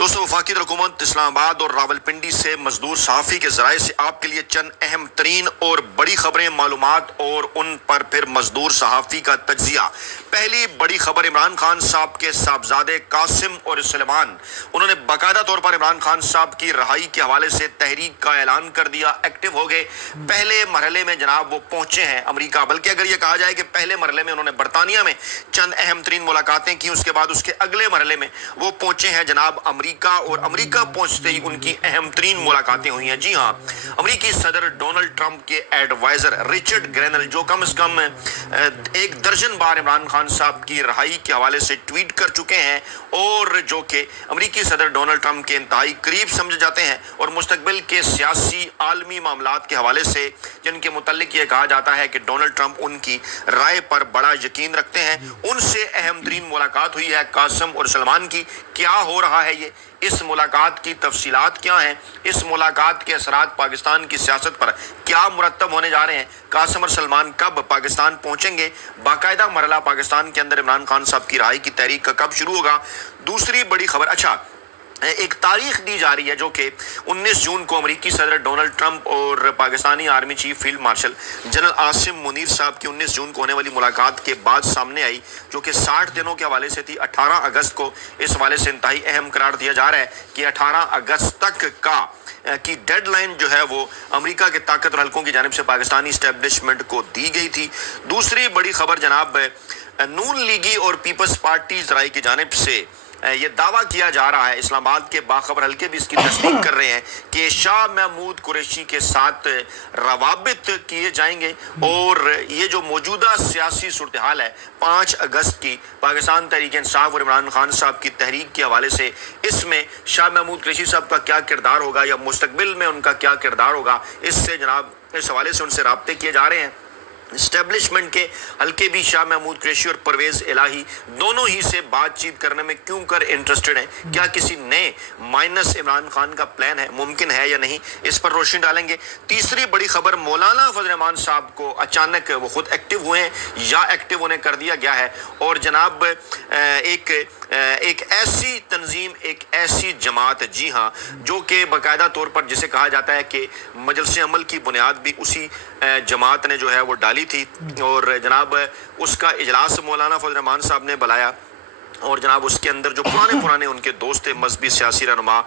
दोस्तों, वफाकी हुकूमत इस्लामाबाद और रावलपिंडी से मजदूर सहाफ़ी के ज़राए से आपके लिए चंद अहम तरीन और बड़ी खबरें, मालूमात और उन पर फिर मजदूर सहाफ़ी का तज्जिया। पहली बड़ी खबर, इमरान खान साहब के साहबजादे कासिम और सलेमान, उन्होंने बाकायदा तौर पर इमरान खान साहब की रहाई के हवाले से तहरीक का ऐलान कर दिया, एक्टिव हो गए। पहले मरहले में जनाब वो पहुंचे हैं अमरीका, बल्कि अगर ये कहा जाए कि पहले मरहले में उन्होंने बरतानिया में चंद अहम तरीन मुलाकातें की, उसके बाद उसके अगले मरहले में वो पहुंचे हैं जनाब अमरीका, और अमरीका पहुंचते ही उनकी अहम तरीन मुलाकातें हुई हैं। जी हाँ, अमरीकी सदर डोनाल्ड ट्रंप के एडवाइजर रिचर्ड ग्रेनल, जो कम से कम एक दर्जन बार इमरान खान साहब की रहाई के हवाले से ट्वीट कर चुके हैं और जो कि अमरीकी सदर डोनाल्ड ट्रंप के इंतहाई करीब समझे जाते हैं और मुस्तकबिल के सियासी आलमी मामलात के हवाले से जिनके मुतल्लिक ये कहा जाता है कि डोनाल्ड ट्रंप उनकी राय पर बड़ा यकीन रखते हैं, उनसे अहम तरीन मुलाकात हुई है कासिम और सलमान की। क्या हो रहा है ये, इस मुलाकात की तफसीलात क्या हैं, इस मुलाकात के असरात पाकिस्तान की सियासत पर क्या मुरतब होने जा रहे हैं, कासिम और सलमान कब पाकिस्तान पहुंचेंगे, बाकायदा मरला पाकिस्तान के अंदर इमरान खान साहब की रहाई की तहरीक का कब शुरू होगा। दूसरी बड़ी खबर, अच्छा, एक तारीख दी जा रही है जो कि 19 जून को अमेरिकी सदर डोनाल्ड ट्रंप और Pakistani army chief field marshal general Asim Munir साहब की 19 जून को होने वाली मुलाकात के बाद सामने आई, जो कि 60 दिनों के हवाले से थी। 18 अगस्त को इस हवाले से इंतहाई अहम करार दिया जा रहा है कि 18 अगस्त तक की डेडलाइन जो है वो अमेरिका के ताकतवर हल्कों की जानिब से पाकिस्तानी इस्टेब्लिशमेंट को दी गई थी। दूसरी बड़ी खबर जनाब, नून लीगी और पीपल्स पार्टी ज़राए की जानिब से ये दावा किया जा रहा है, इस्लामाबाद के बाखबर हल्के भी इसकी तस्दीक कर रहे हैं कि शाह महमूद कुरैशी के साथ रवाबित किए जाएंगे और ये जो मौजूदा सियासी सूरत हाल है 5 अगस्त की पाकिस्तान तहरीक इंसाफ और इमरान खान साहब की तहरीक के हवाले से, इसमें शाह महमूद कुरैशी साहब का क्या किरदार होगा या मुस्तकबिल में उनका क्या किरदार होगा, इससे जनाब इस हवाले से उनसे राब्ते किए जा रहे हैं। इस्टेब्लिशमेंट के हल्के भी शाह महमूद कुरैशी और परवेज़ इलाही दोनों ही से बातचीत करने में क्यों कर इंटरेस्टेड हैं। क्या किसी नए माइनस इमरान खान का प्लान है, मुमकिन है या नहीं, इस पर रोशनी डालेंगे। तीसरी बड़ी खबर, मौलाना फजल रहमान साहब को अचानक वो खुद एक्टिव हुए हैं या एक्टिव होने कर दिया गया है, और जनाब एक ऐसी तंजीम, एक ऐसी जमात, जी हाँ, जो कि बाकायदा तौर पर जिसे कहा जाता है कि मजलिस अमल की बुनियाद भी उसी जमात ने जो है वो डाली थी, और जनाब उसका इजलास मौलाना फजल रहमान साहब ने बुलाया, और जनाब उसके अंदर जो पुराने उनके दोस्त थे, मजहबी सियासी रहनुमा,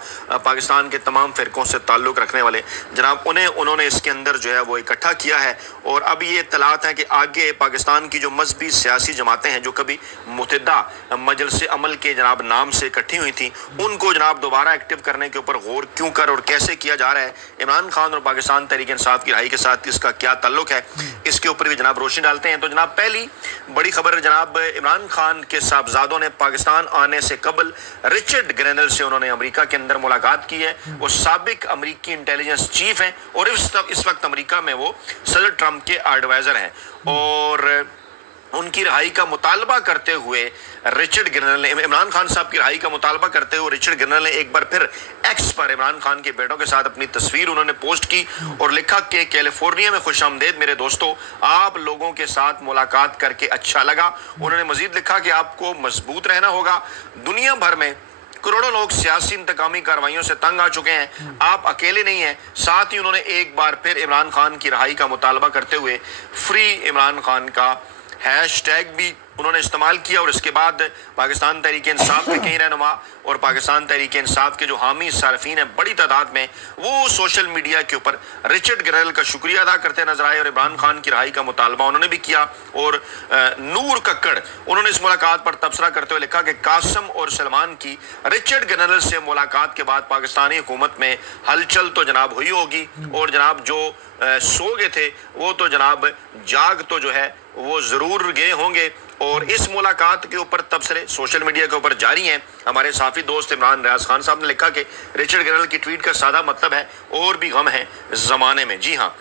पाकिस्तान के तमाम फ़िरक़ों से ताल्लुक़ रखने वाले, जनाब उन्होंने इसके अंदर जो है वो इकट्ठा किया है। और अब ये इत्तलात है कि आगे पाकिस्तान की जो मजहबी सियासी जमातें हैं जो कभी मुत्तहिदा मजलिस अमल के जनाब नाम से इकट्ठी हुई थी, उनको जनाब दोबारा एक्टिव करने के ऊपर गौर क्यों कर और कैसे किया जा रहा है। इमरान खान और पाकिस्तान तहरीक इंसाफ की रहाई के साथ इसका क्या ताल्लुक़ है, इसके ऊपर भी जनाब रोशनी डालते हैं। तो जनाब पहली बड़ी खबर, जनाब इमरान खान के साहबजादों ने पाकिस्तान आने से कबल रिचर्ड ग्रेनल से उन्होंने अमेरिका के अंदर मुलाकात की है। वो साबिक अमेरिकी इंटेलिजेंस चीफ हैं और इस वक्त अमेरिका में वो सदर ट्रंप के एडवाइजर हैं, और उनकी रहाई का मुतालबा करते हुए रिचर्ड ग्रेनल ने, इमरान खान साहब की रहाई का मुतालबा करते हुए रिचर्ड ग्रेनल ने एक बार फिर एक्स पर इमरान खान के बेटों के साथ अपनी तस्वीर उन्होंने पोस्ट की और लिखा कि कैलिफोर्निया में खुशामदेद मेरे दोस्तों, आप लोगों के साथ मुलाकात करके अच्छा लगा। उन्होंने मजीद लिखा कि आपको मजबूत रहना होगा, दुनिया भर में करोड़ों लोग सियासी इंतकामी कार्रवाइयों से तंग आ चुके हैं, आप अकेले नहीं हैं। साथ ही उन्होंने एक बार फिर इमरान खान की रहाई का मुतालबा करते हुए फ्री इमरान खान का हैशटैग भी उन्होंने इस्तेमाल किया, और इसके बाद पाकिस्तान तहरीक इंसाफ के कई रहनुमा और पाकिस्तान तहरीक इंसाफ के जो हामी सार्फिन हैं बड़ी तादाद में, वो सोशल मीडिया के ऊपर रिचर्ड ग्रेनल का शुक्रिया अदा करते नजर आए और इमरान खान की रहाई का मुतालबा उन्होंने भी किया। और नूर कक्कड़, उन्होंने इस मुलाकात पर तबसरा करते हुए लिखा कि कासिम और सलमान की रिचर्ड ग्रेनल से मुलाकात के बाद पाकिस्तानी हुकूमत में हलचल तो जनाब हुई होगी, और जनाब जो सो गए थे वो तो जनाब जाग तो जो है वो ज़रूर गए होंगे। और इस मुलाकात के ऊपर तबसरे सोशल मीडिया के ऊपर जारी हैं। हमारे साफी दोस्त इमरान रियाज खान साहब ने लिखा कि रिचर्ड ग्रेनल की ट्वीट का सादा मतलब है और भी गम है ज़माने में। जी हाँ,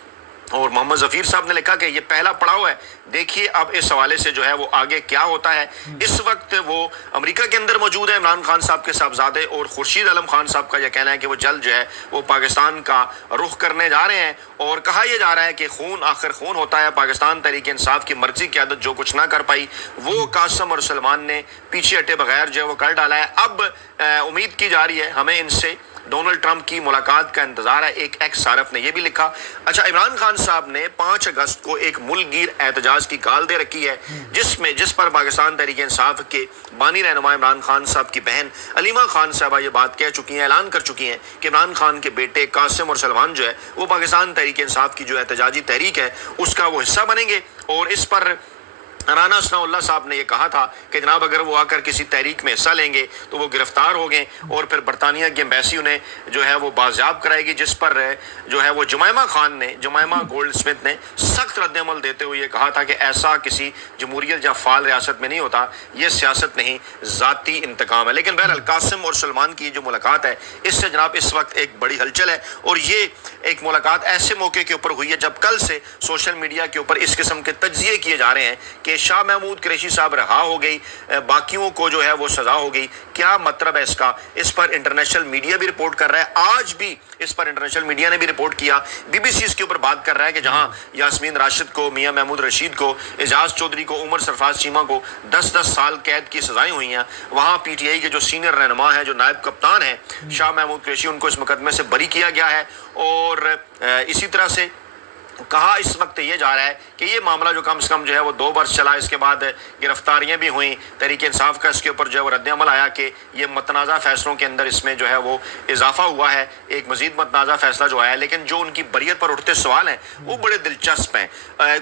اور محمد ظفیر صاحب نے لکھا کہ یہ پہلا پڑاؤ ہے، دیکھیے اب اس حوالے سے جو ہے وہ آگے کیا ہوتا ہے۔ اس وقت وہ امریکہ کے اندر موجود ہے، عمران خان صاحب کے صاحبزادے، اور خورشید عالم خان صاحب کا یہ کہنا ہے کہ وہ جلد جو ہے وہ پاکستان کا رخ کرنے جا رہے ہیں، اور کہا یہ جا رہا ہے کہ خون آخر خون ہوتا ہے۔ پاکستان تحریک انصاف کی مرضی قیادت جو کچھ نہ کر پائی وہ قاسم اور سلمان نے پیچھے ہٹے بغیر جو ہے وہ کر ڈالا ہے۔ اب امید کی جا رہی ہے، ہمیں ان سے ڈونلڈ ٹرمپ کی ملاقات کا انتظار ہے، ایک ایکس صارف نے یہ بھی لکھا۔ اچھا، عمران خان صاحب نے 5 اگست کو ایک ملک گیر احتجاج کی کال دے رکھی ہے، جس پر پاکستان تحریک انصاف کے بانی رہنما عمران خان صاحب کی بہن علیمہ خان صاحبہ یہ بات کہہ چکی ہیں، اعلان کر چکی ہیں کہ عمران خان کے بیٹے قاسم اور سلمان جو ہے وہ پاکستان تحریک انصاف کی جو احتجاجی تحریک ہے اس کا وہ حصہ بنیں گے۔ اور اس پر رانا ثناء اللہ صاحب نے یہ کہا تھا کہ جناب اگر وہ آ کر کسی تحریک میں حصہ لیں گے تو وہ گرفتار ہو گئے، اور پھر برطانیہ کی ایمبیسی انہیں جو ہے وہ بازیاب کرائے گی، جس پر جو ہے وہ جمائمہ گولڈ سمتھ نے سخت رد عمل دیتے ہوئے یہ کہا تھا کہ ایسا کسی جمہوریت یا فعال ریاست میں نہیں ہوتا، یہ سیاست نہیں ذاتی انتقام ہے۔ لیکن بہرحال قاسم اور سلمان کی جو ملاقات ہے اس سے جناب اس وقت ایک بڑی ہلچل ہے، اور یہ ایک ملاقات ایسے موقع کے اوپر ہوئی ہے جب کل سے سوشل میڈیا کے اوپر اس قسم کے تجزیے کیے جا رہے ہیں کہ شاہ محمود قریشی صاحب رہا ہو گئی، باقیوں کو جو ہے وہ سزا ہو گئی، کیا مطلب ہے اس کا؟ اس پر انٹرنیشنل میڈیا بھی رپورٹ کر رہا ہے، آج بھی اس پر انٹرنیشنل میڈیا نے بھی رپورٹ کیا، بی بی سی اس کے اوپر بات کر رہا ہے کہ جہاں یاسمین راشد کو، میاں محمود رشید کو، اعجاز چودھری کو، عمر سرفراز چیمہ کو 10 سال قید کی سزائیں ہوئی ہیں، وہاں پی ٹی آئی کے جو سینئر رہنما ہیں، جو نائب کپتان ہیں شاہ محمود قریشی، ان کو اس مقدمے سے بری کیا گیا ہے۔ اور اسی طرح سے کہا اس وقت یہ جا رہا ہے کہ یہ معاملہ جو کم سے کم جو ہے وہ 2 برس چلا، اس کے بعد گرفتاریاں بھی ہوئیں، تحریک انصاف کا اس کے اوپر جو ہے وہ رد عمل آیا کہ یہ متنازع فیصلوں کے اندر اس میں جو ہے وہ اضافہ ہوا ہے، ایک مزید متنازع فیصلہ جو آیا ہے، لیکن جو ان کی بریت پر اٹھتے سوال ہیں وہ بڑے دلچسپ ہیں۔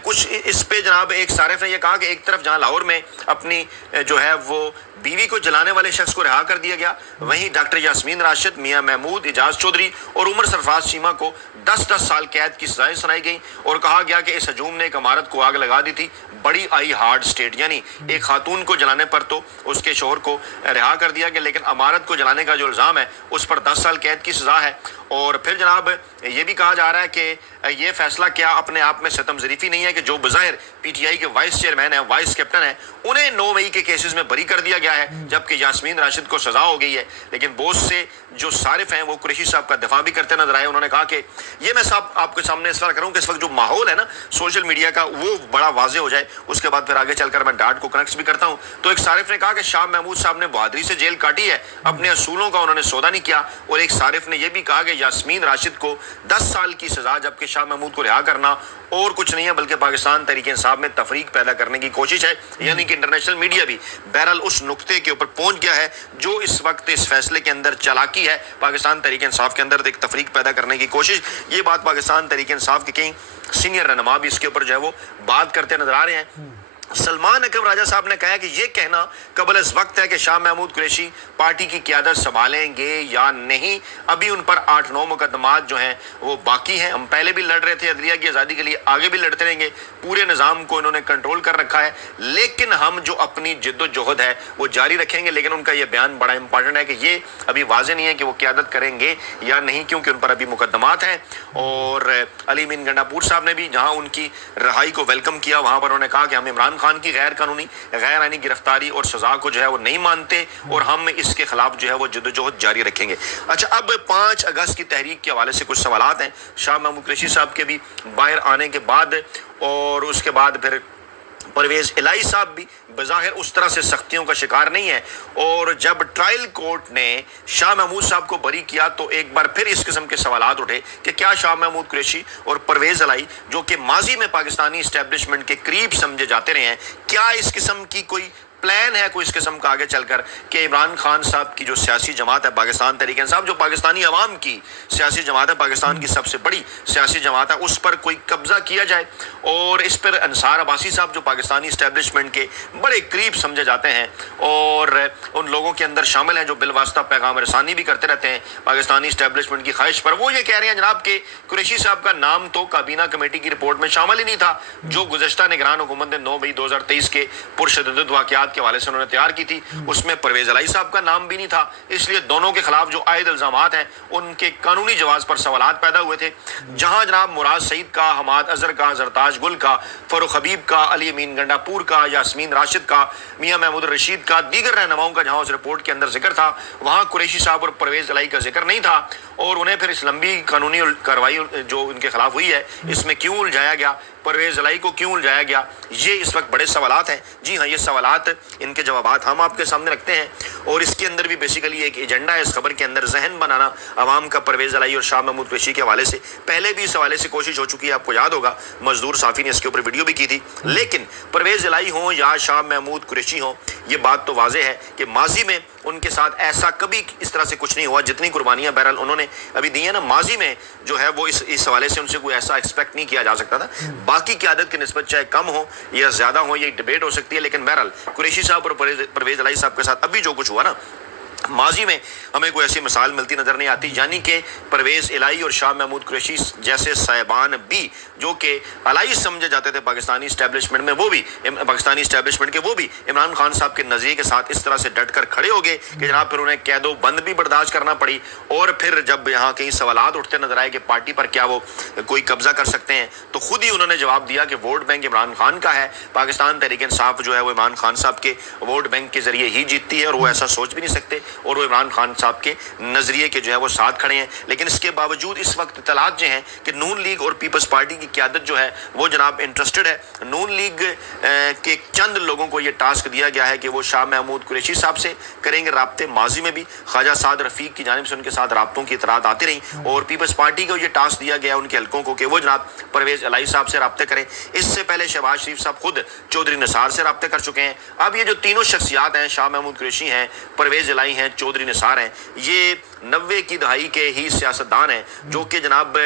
کچھ اس پہ جناب ایک صارف نے یہ کہا کہ ایک طرف جہاں لاہور میں اپنی جو ہے وہ بیوی کو جلانے والے شخص کو رہا کر دیا گیا، وہیں ڈاکٹر یاسمین راشد، میاں محمود، اعجاز چودھری اور عمر سرفراز چیمہ کو 10 سال قید کی سزائیں سنائی گئیں، اور کہا گیا کہ اس ہجوم نے ایک عمارت کو آگ لگا دی تھی، بڑی آئی ہارڈ اسٹیٹ، یعنی ایک خاتون کو جلانے پر تو اس کے شوہر کو رہا کر دیا گیا، لیکن عمارت کو جلانے کا جو الزام ہے اس پر 10 سال قید کی سزا ہے۔ اور پھر جناب یہ بھی کہا جا رہا ہے کہ یہ فیصلہ کیا اپنے آپ میں ستم ظریفی نہیں ہے کہ جو بظاہر پی ٹی آئی کے وائس چیئرمین ہیں، وائس کیپٹن ہیں، انہیں 9 مئی کے کیسز میں بری کر دیا گیا ہے، جبکہ یاسمین راشد کو سزا ہو گئی ہے۔ لیکن بہت سے جو صارف ہیں وہ قریشی صاحب کا دفاع بھی کرتے نظر آئے، انہوں نے کہا کہ یہ میں صاحب آپ کے سامنے اس طرح کروں کہ اس وقت جو ماحول ہے نا سوشل میڈیا کا وہ بڑا واضح ہو جائے، اس کے بعد پھر آگے چل کر میں ڈاٹ کو کنیکٹ بھی کرتا ہوں۔ تو ایک صارف نے کہا کہ شاہ محمود صاحب نے بہادری سے جیل کاٹی ہے، اپنے اصولوں کا انہوں نے سودا نہیں کیا، اور ایک صارف نے یہ بھی کہا کہ یاسمین راشد کو 10 سال کی سزا جبکہ شاہ محمود کو رہا کرنا اور کچھ نہیں ہے بلکہ پاکستان تحریک انصاف میں تفریق پیدا کرنے کی کوشش ہے، یعنی کہ انٹرنیشنل میڈیا بھی بہرحال اس نقطے کے اوپر پہنچ گیا ہے جو اس وقت اس فیصلے کے اندر چالاکی ہے، پاکستان تحریک انصاف کے اندر ایک تفریق پیدا کرنے کی کوشش۔ یہ بات پاکستان تحریک انصاف کے کئی سینئر رہنما بھی اس کے اوپر جو ہے وہ بات کرتے نظر آ رہے ہیں۔ سلمان اکرم راجہ صاحب نے کہا کہ یہ کہنا قبل از وقت ہے کہ شاہ محمود قریشی پارٹی کی قیادت سنبھالیں گے یا نہیں، ابھی ان پر 8-9 مقدمات جو ہیں وہ باقی ہیں، ہم پہلے بھی لڑ رہے تھے عدلیہ کی آزادی کے لیے، آگے بھی لڑتے رہیں گے، پورے نظام کو انہوں نے کنٹرول کر رکھا ہے، لیکن ہم جو اپنی جد و جہد ہے وہ جاری رکھیں گے۔ لیکن ان کا یہ بیان بڑا امپورٹنٹ ہے کہ یہ ابھی واضح نہیں ہے کہ وہ قیادت کریں گے یا نہیں، کیونکہ ان پر ابھی مقدمات ہیں۔ اور علی امین گنڈاپور صاحب نے بھی جہاں ان کی رہائی کو ویلکم کیا وہاں پر انہوں نے کہا کہ ہم عمران خان کی غیر قانونی غیر آئینی گرفتاری اور سزا کو جو ہے وہ نہیں مانتے، اور ہم اس کے خلاف جو ہے وہ جدوجہد جاری رکھیں گے۔ اچھا، اب 5 اگست کی تحریک کے حوالے سے کچھ سوالات ہیں شاہ محمود قریشی صاحب کے بھی باہر آنے کے بعد، اور اس کے بعد پھر پرویز الہی صاحب بھی بظاہر اس طرح سے سختیوں کا شکار نہیں ہے، اور جب ٹرائل کورٹ نے شاہ محمود صاحب کو بری کیا تو ایک بار پھر اس قسم کے سوالات اٹھے کہ کیا شاہ محمود قریشی اور پرویز الہی جو کہ ماضی میں پاکستانی اسٹیبلشمنٹ کے قریب سمجھے جاتے رہے ہیں، کیا اس قسم کی کوئی پلان ہے کوئی اس قسم کا آگے چل کر کہ عمران خان صاحب کی جو سیاسی جماعت ہے پاکستان تحریک انصاف، جو پاکستانی عوام کی سیاسی جماعت ہے، پاکستان کی سب سے بڑی سیاسی جماعت ہے، اس پر کوئی قبضہ کیا جائے، اور اس پر انصار عباسی صاحب جو پاکستانی اسٹیبلشمنٹ کے بڑے قریب سمجھے جاتے ہیں اور ان لوگوں کے اندر شامل ہیں جو بالواسطہ پیغام رسانی بھی کرتے رہتے ہیں پاکستانی اسٹیبلشمنٹ کی خواہش پر، وہ یہ کہہ رہے ہیں جناب کہ قریشی صاحب کا نام تو کابینہ کمیٹی کی رپورٹ میں شامل ہی نہیں تھا، جو گزشتہ نگران حکومت نے 9 مئی 2023 کے پرشدت واقعات मालूमात के हवाले से उन्होंने तैयार की थी, उसमें परवेज इलाही साहब का नाम भी नहीं था, इसलिए दोनों के खिलाफ जो आयद इल्जामात हैं उनके कानूनी जवाब पर सवालात पैदा हुए थे। जहां जनाब मुराद सईद का, हमाद अजहर का, जरताज गुल का, फरूख हबीब का, अली अमीन गंडापुर का, यास्मीन राशिद का, मियां महमूद रशीद का, दीगर रहनुमाओं का जहां उस रिपोर्ट के अंदर जिक्र था, वहां कुरैशी साहब और परवेज इलाही का जिक्र नहीं था। और उन्हें फिर इस लंबी कानूनी कार्रवाई जो उनके खिलाफ हुई है, इसमें क्यों उलझाया गया, परवेज इलाही को क्यों उलझाया गया, ये इस वक्त बड़े सवालात हैं। जी हाँ, ये सवालात, इनके जवाबात हम आपके सामने रखते हैं। और इसके अंदर भी बेसिकली एक एजेंडा है इस खबर के अंदर, जहन बनाना अवाम का परवेज इलाही और शाह महमूद कुरैशी के हवाले से। पहले भी इस हवाले से कोशिश हो चुकी है, आपको याद होगा, मजदूर साफी ने इसके ऊपर वीडियो भी की थी। लेकिन परवेज इलाही हो या शाह महमूद कुरैशी हो, ये बात तो वाज़ेह है कि माजी में उनके साथ ऐसा कभी इस तरह से कुछ नहीं हुआ। जितनी कुर्बानियां बहरहाल उन्होंने अभी दी है ना, माजी में जो है वो इस हवाले से उनसे कोई ऐसा एक्सपेक्ट नहीं किया जा सकता था। बाकी की आदत की निस्बत चाहे कम हो या ज्यादा हो, ये डिबेट हो सकती है, लेकिन बहरहाल कुरैशी साहब और परवेज इलाही साहब के साथ अभी जो कुछ हुआ ना, माजी में हमें कोई ऐसी मिसाल मिलती नजर नहीं आती। यानी कि परवेज इलाही और शाह महमूद कुरैशी जैसे साहिबान भी, जो कि अलाई समझे जाते थे पाकिस्तानी इस्टेब्लिशमेंट में, वो भी पाकिस्तानी इस्टेब्लिशमेंट के, वो भी इमरान खान साहब के नजरिए के साथ इस तरह से डट कर खड़े हो गए कि जनाब फिर उन्हें कैदो बंद भी बर्दाश्त करना पड़ी। और फिर जब यहाँ कहीं सवालात उठते नजर आए कि पार्टी पर क्या वो कोई कब्जा कर सकते हैं, तो खुद ही उन्होंने जवाब दिया कि वोट बैंक इमरान खान का है, पाकिस्तान तहरीक इंसाफ जो है वो इमरान खान साहब के वोट बैंक के जरिए ही जीतती है, और वो ऐसा सोच भी नहीं सकते, और वो इमरान खान साहब के नजरिए के जो है वो साथ खड़े हैं। लेकिन इसके बावजूद इस वक्त इत्तलात जो हैं कि नून लीग और पीपल्स पार्टी की क़यादत जो है वो जनाब इंटरेस्टेड है। नून लीग के चंद लोगों को ये टास्क दिया गया है कि वो शाह महमूद कुरैशी साहब से करेंगे राब्ते। माजी में भी ख्वाजा साद रफीक की जानिब से उनके साथ राब्तों की इतरात आती रही, और पीपल्स पार्टी को ये टास्क दिया गया उनके हल्कों को कि वो जनाब परवेज इलाही साहब से राब्ते करें। इससे पहले शहबाज शरीफ साहब खुद चौधरी निसार से राब्ते कर चुके हैं। अब ये जो तीनों शख्सियात हैं, शाह महमूद कुरैशी हैं, परवेज इलाही हैं, चौधरी निसार हैं, ये 90 की दहाई के ही सियासतदान हैं, जो कि जनाब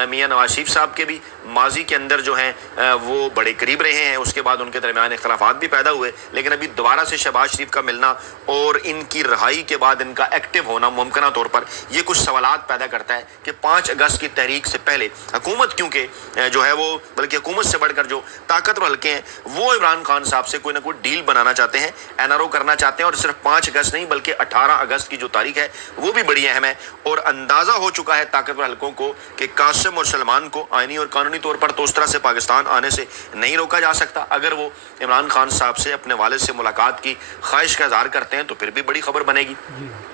मियां नवाज शरीफ साहब के भी माजी के अंदर जो हैं वो बड़े करीब रहे हैं। उसके बाद उनके दरमियान इख्तलाफात भी पैदा हुए, लेकिन अभी दोबारा से शहबाज शरीफ का मिलना और इनकी रहाई के बाद इनका एक्टिव होना मुमकिन तौर पर ये कुछ सवालात पैदा करता है कि 5 अगस्त की तहरीक से पहले हुकूमत, क्योंकि जो है वो बल्कि हुकूमत से बढ़कर जो ताकतवर हल्के हैं वो इमरान खान साहब से कोई ना कोई डील बनाना चाहते हैं, एनआरओ करना चाहते हैं। और सिर्फ 5 अगस्त नहीं बल्कि 18 अगस्त की जो तारीख है वो भी बड़ी अहम है। और अंदाज़ा हो चुका है ताकतवर हल्कों को कि कासिम और सलमान को आईनी और कानूनी तौर पर तो उस तरह से पाकिस्तान आने से नहीं रोका जा सकता। अगर वो इमरान खान साहब से अपने वालिद से मुलाकात की ख्वाहिश का इज़हार करते हैं तो फिर भी बड़ी खबर बनेगी।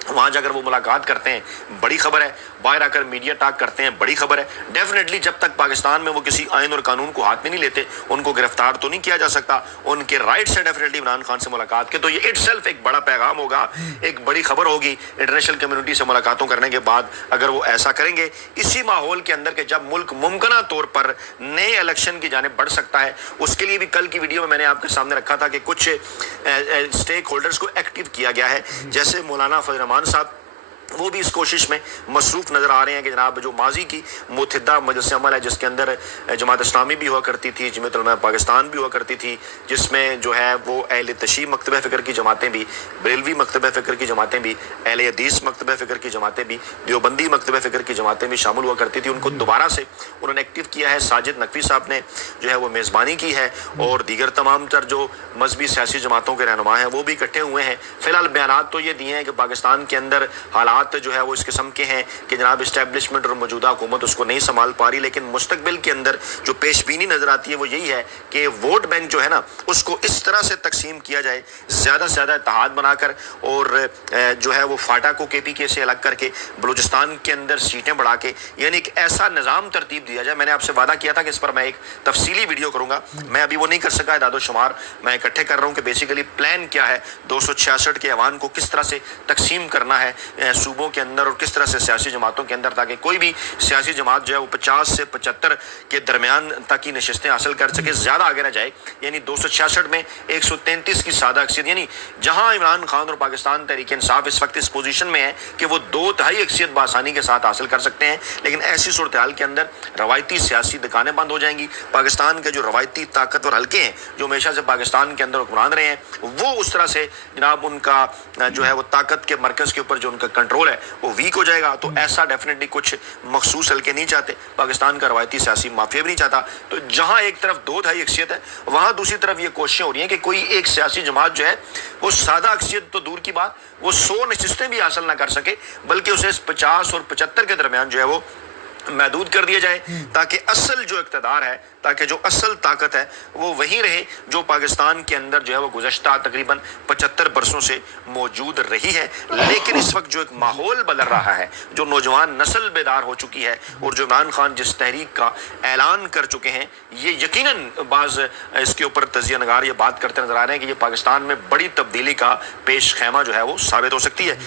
वहाँ जाकर वो मुलाकात करते हैं, बड़ी खबर है। बाहर आकर मीडिया टॉक करते हैं, बड़ी खबर है। डेफिनेटली जब तक पाकिस्तान में वो किसी आइन और कानून को हाथ में नहीं लेते, उनको गिरफ्तार तो नहीं किया जा सकता। उनके राइट से डेफिनेटली इमरान खान से मुलाकात के, तो ये इटसेल्फ एक बड़ा पैगाम होगा, एक बड़ी खबर होगी इंटरनेशनल कम्युनिटी से मुलाकातों करने के बाद, अगर वो ऐसा करेंगे। इसी माहौल के अंदर के जब मुल्क मुमकिन तौर पर नए इलेक्शन की जानिब बढ़ सकता है, उसके लिए भी कल की वीडियो में मैंने आपके सामने रखा था कि कुछ स्टेक होल्डर्स को एक्टिव किया गया है, जैसे मौलाना फजल रहमान साहब, वो भी इस कोशिश में मसरूफ़ नज़र आ रहे हैं कि जनाब जो माजी की मुतहिदा मजलिस अमल है, जिसके अंदर जमात इस्लामी भी हुआ करती थी, जमात उलमा पाकिस्तान भी हुआ करती थी, जिसमें जो है वो अहले तशीह मकतब फ़िक्र की जमातें भी, बरेलवी मकतब फ़िक्र की जमातें भी, अहले हदीस मकतब फ़िक्र की जमातें भी, देवबंदी मकतब फ़िक्र की जमातें भी शामिल हुआ करती थी। उनको दोबारा से उन्होंने एक्टिव किया है। साजिद नकवी साहब ने जो है वो मेज़बानी की है, और दीगर तमाम तर जो मजहबी सियासी जमातों के रहनुमा हैं वो भी इकट्ठे हुए हैं। फ़िलहाल बयानात तो ये दिए हैं कि पाकिस्तान के अंदर हालात जो है वो इस किस्म के हैं कि जनाब इस्टेब्लिशमेंट और मौजूदा हुकूमत उसको नहीं संभाल पा रही, लेकिन मुस्तकबिल के अंदर जो पेशबीनी नजर आती है वो यही है कि वोट बैंक जो है ना उसको इस तरह से तकसीम किया जाए, ज़्यादा से ज़्यादा इत्तेहाद बनाकर, और जो है वो फाटा को KPK से अलग करके बलूचिस्तान के अंदर सीटें बढ़ा के, यानी एक ऐसा निज़ाम तरतीब दिया जाए। मैंने आपसे वादा किया था कि इस पर मैं एक तफसीली वीडियो करूँगा, मैं अभी वो नहीं कर सका। दादो शुमार मैं इकट्ठे कर रहा हूँ कि बेसिकली प्लान क्या है, 266 के ऐवान को किस तरह से तकसीम करना है सूबों के अंदर, और किस तरह से सियासी जमातों के अंदर, ताकि कोई भी सियासी जमात जो है वो 50 से 75 के दरमियान तक की नशिस्तें हासिल कर सके, ज़्यादा आगे ना जाए। यानी 266 में 133 की सादा अक्सियत, यानी जहां इमरान खान और पाकिस्तान तहरीक इंसाफ इस वक्त इस पोजीशन में है कि वो 2/3 अक्सियत बासानी के साथ हासिल कर सकते हैं। लेकिन ऐसी सूरत हाल के अंदर रवायती सियासी दुकानें बंद हो जाएंगी। पाकिस्तान के जो रवायती ताकतवर हल्के हैं जो हमेशा से पाकिस्तान के अंदर हुक्मरान रहे हैं, वो उस तरह से जनाब उनका जो है वो ताकत के मरकज़ के ऊपर जो उनका कंट्रोल کنٹرول ہے وہ ویک ہو جائے گا. تو ایسا ڈیفینیٹلی کچھ مخصوص حلقے نہیں چاہتے. پاکستان کا روایتی سیاسی مافیا بھی نہیں چاہتا. تو جہاں ایک طرف دو دھائی اکثریت ہے وہاں دوسری طرف یہ کوششیں ہو رہی ہیں کہ کوئی ایک سیاسی جماعت جو ہے وہ سادہ اکثریت تو دور کی بات وہ 100 نشستیں بھی حاصل نہ کر سکے بلکہ اسے 50 اور 75 کے درمیان جو ہے وہ محدود کر دیا جائے تاکہ اصل جو اقتدار ہے تاکہ جو اصل طاقت ہے وہ وہی رہے جو پاکستان کے اندر جو ہے وہ گزشتہ تقریباً 75 برسوں سے موجود رہی ہے. لیکن اس وقت جو ایک ماحول بدل رہا ہے جو نوجوان نسل بیدار ہو چکی ہے اور جو عمران خان جس تحریک کا اعلان کر چکے ہیں یہ یقیناً بعض اس کے اوپر تجزیہ نگار یہ بات کرتے نظر آ رہے ہیں کہ یہ پاکستان میں بڑی تبدیلی کا پیش خیمہ جو ہے وہ ثابت ہو سکتی ہے.